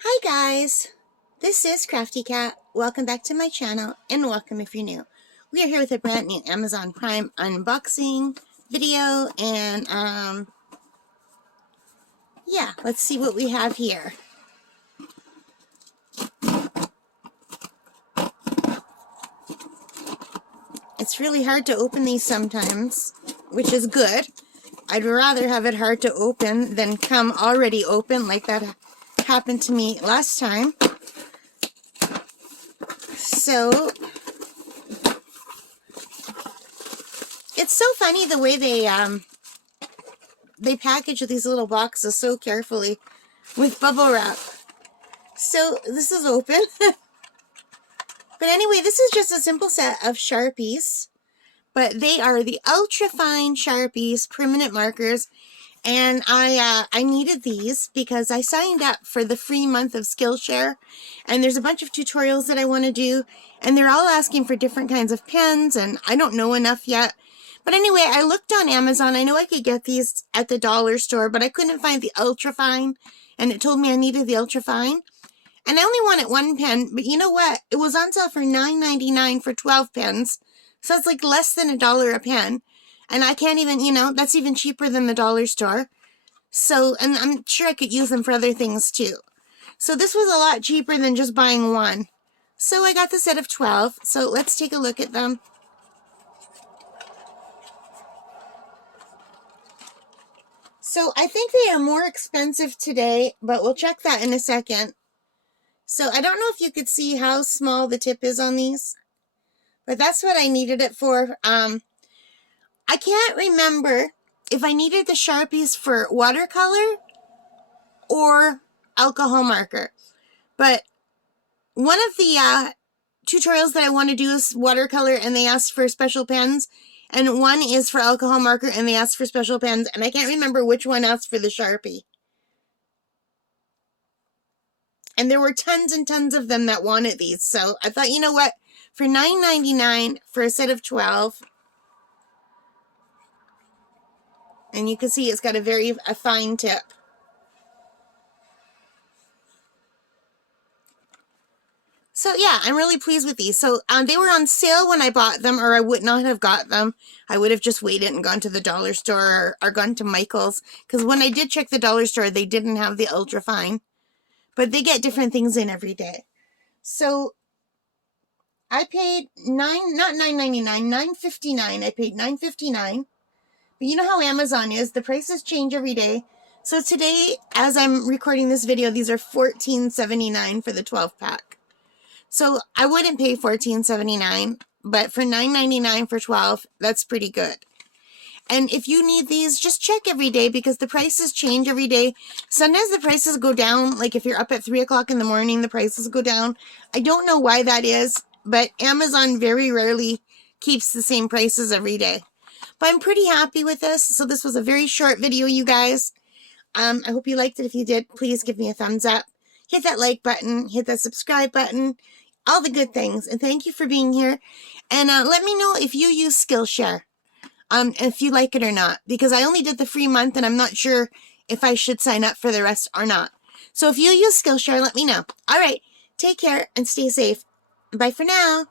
Hi guys, this is Crafty Cat. Welcome back to my channel and welcome if you're new. We are here with a brand new Amazon Prime unboxing video and yeah, let's see what we have here. It's really hard to open these sometimes, which is good. I'd rather have it hard to open than come already open like that happened to me last time. So it's so funny the way they package these little boxes so carefully with bubble wrap. So this is open. But anyway, this is just a simple set of Sharpies. But they are the Ultrafine Sharpies permanent markers. And I needed these because I signed up for the free month of Skillshare. And there's a bunch of tutorials that I want to do. And they're all asking for different kinds of pens. And I don't know enough yet. But anyway, I looked on Amazon. I know I could get these at the dollar store, but I couldn't find the Ultrafine. And it told me I needed the Ultrafine. And I only wanted one pen, but you know what? It was on sale for $9.99 for 12 pens. So it's like less than $1 a pen. And I can't even, that's even cheaper than the dollar store. So, and I'm sure I could use them for other things too. So this was a lot cheaper than just buying one. So I got the set of 12. So let's take a look at them. So I think they are more expensive today, but we'll check that in a second. So I don't know if you could see how small the tip is on these, but that's what I needed it for. I can't remember if I needed the Sharpies for watercolor or alcohol marker, but one of the tutorials that I want to do is watercolor and they asked for special pens, and one is for alcohol marker and they asked for special pens, and I can't remember which one asked for the Sharpie. And there were tons and tons of them that wanted these. So I thought, you know what? For $9.99 for a set of 12. And you can see it's got a fine tip. So yeah, I'm really pleased with these. So they were on sale when I bought them, or I would not have got them. I would have just waited and gone to the dollar store or gone to Michael's. Because when I did check the dollar store, they didn't have the Ultrafine. But they get different things in every day. So I paid not $9.99, $9.59. I paid $9.59. But you know how Amazon is. The prices change every day. So today, as I'm recording this video, these are $14.79 for the 12-pack. So I wouldn't pay $14.79, but for $9.99 for 12, that's pretty good. And if you need these, just check every day because the prices change every day. Sometimes the prices go down, like if you're up at 3 o'clock in the morning, the prices go down. I don't know why that is, but Amazon very rarely keeps the same prices every day. But I'm pretty happy with this. So this was a very short video, you guys. I hope you liked it. If you did, please give me a thumbs up. Hit that like button, hit that subscribe button, all the good things. And thank you for being here. And let me know if you use Skillshare. If you like it or not, because I only did the free month and I'm not sure if I should sign up for the rest or not. So if you use Skillshare, let me know. All right, take care and stay safe. Bye for now.